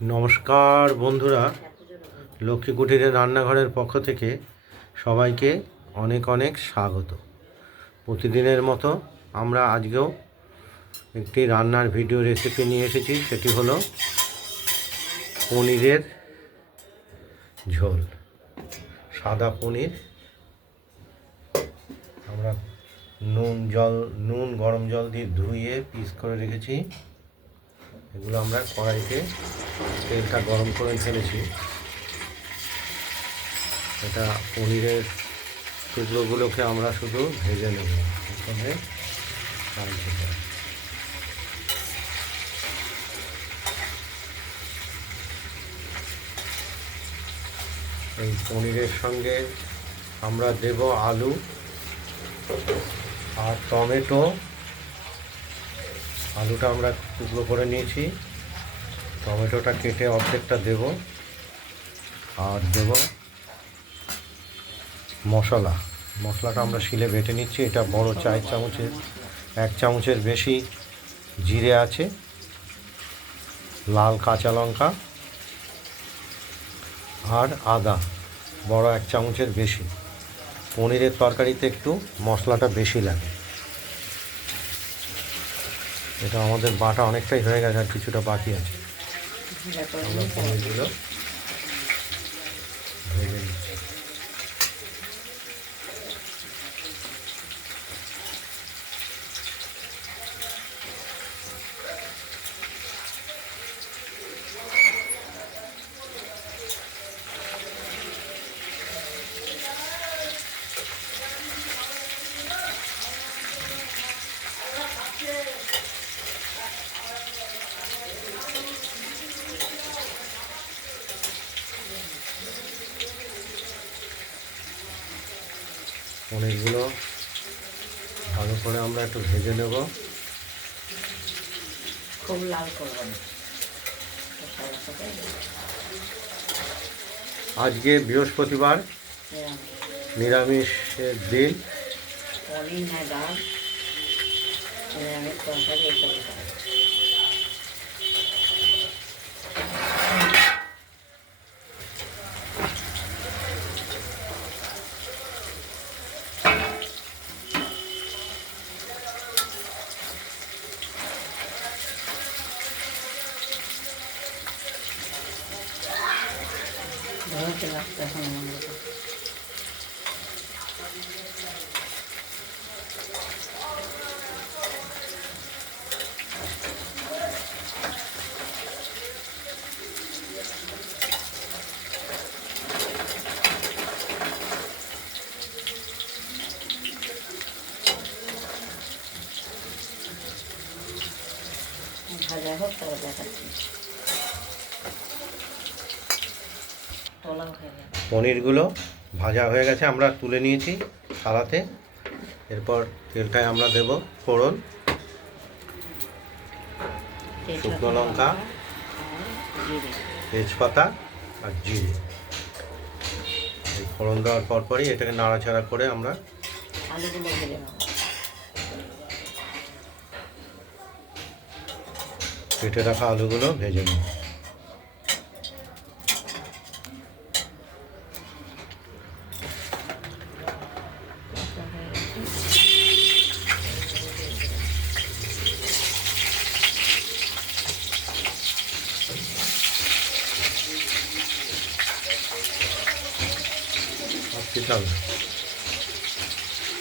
নমস্কার বন্ধুরা, লক্ষ্মী কুটিরের রান্নাঘরের পক্ষ থেকে সবাইকে অনেক অনেক স্বাগত। প্রতিদিনের মতো আমরা আজকেও একটি রান্নার ভিডিও রেসিপি নিয়ে এসেছি। সেটি হলো পনিরের ঝোল, সাদা পনির। আমরা নুন গরম জল দিয়ে ধুয়ে পিস করে রেখেছি। এগুলো আমরা কড়াইতে তেলটা গরম করে ফেলেছি। এটা পনিরের টুকরোগুলোকে আমরা শুধু ভেজে নেব। প্রথমে এই পনিরের সঙ্গে আমরা দেব আলু আর টমেটো। আলুটা আমরা টুকরো করে নিয়েছি, টমেটোটা কেটে অর্ধেকটা দেব, আর দেব মশলাটা আমরা শিলে বেটে নিচ্ছি। এটা বড় 4 চামচের 1 চামচের বেশি জিরে আছে, লাল কাঁচা লঙ্কা আর আদা বড় 1 চামচের বেশি। পনিরের তরকারিতে একটু মশলাটা বেশি লাগে। এটা আমাদের বাটা অনেকটাই হয়ে গেছে, আর কিছুটা বাকি আছে। আমরা পনিরগুলো ভেজে নিচ্ছি। পনিরগুলো ভালো করে আমরা একটু ভেজে নেব। খুব লাল করব না। আজকে বৃহস্পতিবার, নিরামিষের দিন। পনির না ডাল, নিরামিষ তরকারি এসব খাই। ধরতে লাগতো এখন আমার মতো। ভাজা হোক তারপর দেখাচ্ছি। পনিরগুলো ভাজা হয়ে গেছে, আমরা তুলে নিয়েছি থালাতে। এরপর তেলটায় আমরা দেব ফোড়ন, শুকনো লঙ্কা, তেজপাতা আর জিরে। এই ফোড়ন দেওয়ার পরপরই এটাকে নাড়াচাড়া করে আমরা আলুগুলো ভেজে নেব। কেটে রাখা আলুগুলো ভেজে নেব।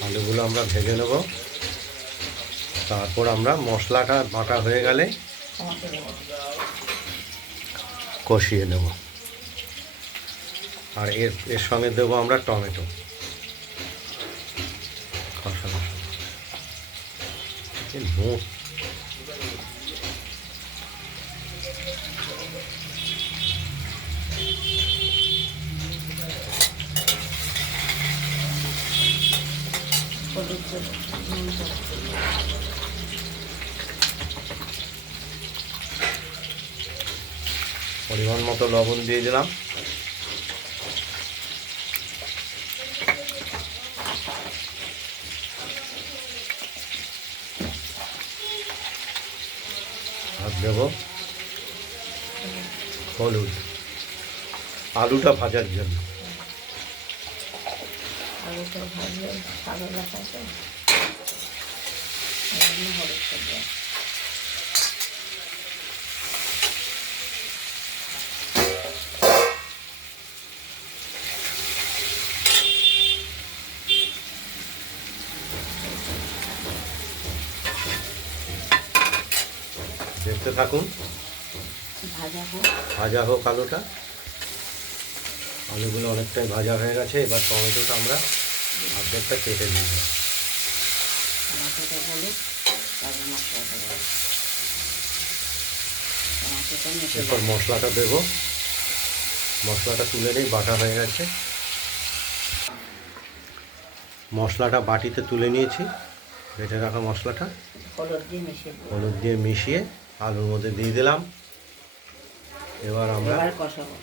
আলুগুলো আমরা ভেজে নেব। তারপর আমরা মশলাটা বাটা হয়ে গেলে কষিয়ে নেব। আর এর সঙ্গে দেবো আমরা টমেটো, কষা মশলা। পরিমাণ মতো লবণ দিয়ে দিলাম। আর দেব হলুদ, আলুটা ভাজার জন্য। আলুটা ভাজলে ভালো দেখাচ্ছে, হলুদটা দেয়। দেখতে থাকুন, ভাজা হোক আলুটা। আলুগুলো অনেকটাই ভাজা হয়ে গেছে। এবার টমেটোটা আমরা অর্ধেকটা কেটে দিই। টমেটোটা হলুদ, তারপর মশলাটা দেবো। টমেটোটা মিশে এরপর মশলাটা দেবো। মশলাটা তুলে নিই, বাটা হয়ে গেছে। মশলাটা বাটিতে তুলে নিয়েছি, বেটে রাখা মশলাটা হলুদ দিয়ে মিশিয়ে আলুর মধ্যে দিয়ে দিলাম। এবার আমরা কষাবো।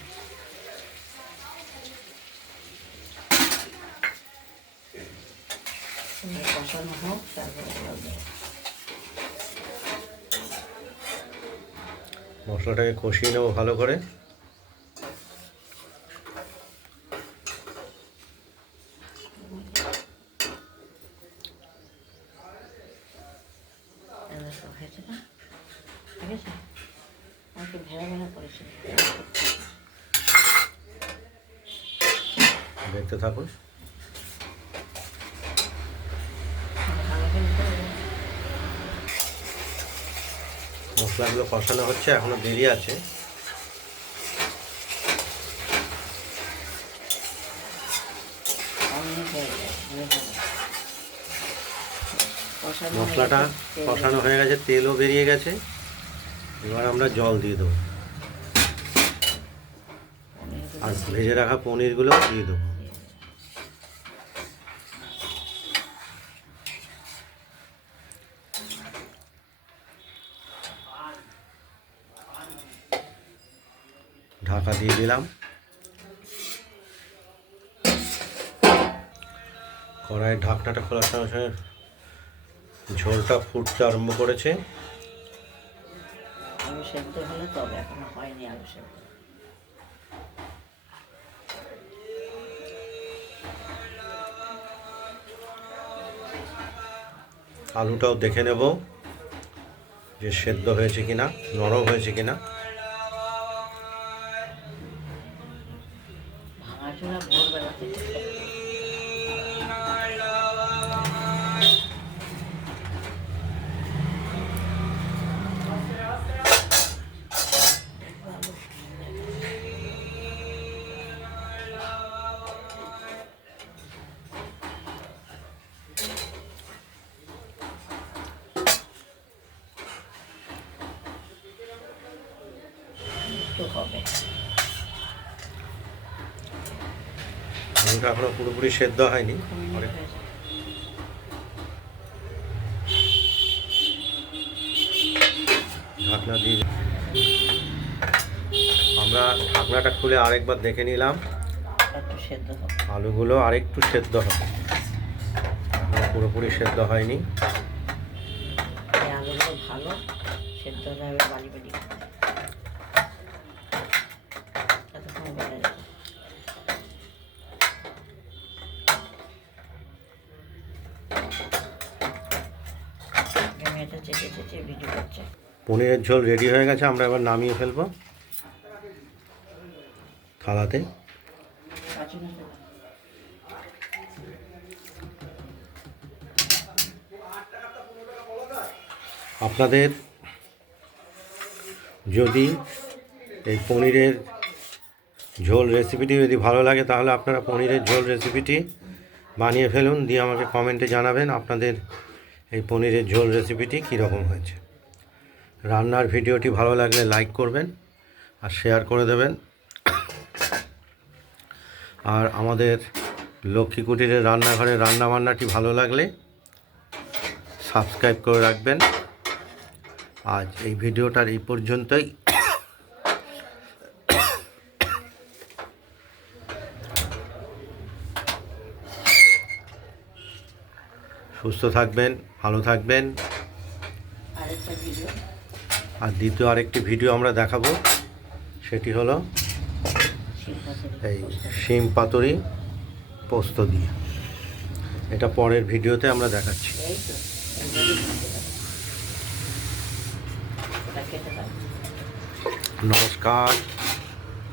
কষানো হোক, তারপরে মশলাটাকে কষিয়ে নেবো ভালো করে। হয়েছে না, ঠিক আছে। আমাকে ভেড়া ভেড়া করেছে। দেখতে থাকুন। মশলাগুলো কষানো হচ্ছে, এখনো দেরি আছে। মশলাটা কষানো হয়ে গেছে, তেলও বেরিয়ে গেছে। এবার আমরা জল দিয়ে দেবো আর ভেজে রাখা পনিরগুলো দিয়ে দেবো। ঢাকা দিয়ে দিলাম। কড়াইয়ের ঢাকনাটা খোলার সঙ্গে সঙ্গে ঝোলটা ফুটতে আরম্ভ করেছে। আলু সেদ্ধ হলে তবে এখনো হয়নি আলু সেদ্ধ। আলুটাও দেখে নেব যে সেদ্ধ হয়েছে কিনা, নরম হয়েছে কিনা। ভাঙাচোরা ভোরবেলা থেকে হবে। আলুটা এখনো পুরোপুরি সেদ্ধ হয়নি। ঢাকনা দিয়ে আমরা ঢাকনাটা খুলে আরেকবার দেখে নিলাম। আলুগুলো আরেকটু সেদ্ধ হবে, পুরোপুরি সেদ্ধ হয়নি। আলুগুলো ভালো সেদ্ধ হবে, বালি বালি এতক্ষণ বেড়ে যাবে। মেয়েটা চেটে চেটে ভিডিও করছে। পনিরের ঝোল রেডি হয়ে গেছে, আমরা এবার নামিয়ে ফেলবো থালাতে। আপনাদের যদি এই পনিরের ঝোল রেসিপিটি যদি ভালো লাগে, তাহলে আপনারা পনিরের ঝোল রেসিপিটি বানিয়ে ফেলুন, দিয়ে আমাকে কমেন্টে জানাবেন আপনাদের এই পনিরের ঝোল রেসিপিটি কীরকম হয়েছে। রান্নার ভিডিওটি ভালো লাগলে লাইক করবেন আর শেয়ার করে দেবেন। আর আমাদের লক্ষ্মী কুটিরের রান্নাঘরের রান্নাবান্নাটি ভালো লাগলে সাবস্ক্রাইব করে রাখবেন। আজ এই ভিডিওটার এই পর্যন্তই। সুস্থ থাকবেন, ভালো থাকবেন। আর দ্বিতীয় আরেকটি ভিডিও আমরা দেখাবো, সেটি হলো শিবপাতুরি এই শিম পাতুরি পোস্ত দিয়ে। এটা পরের ভিডিওতে আমরা দেখাচ্ছি। এই তো এইভাবেই ভাজতে হবে। ওটা খেতে পারো। নমস্কার।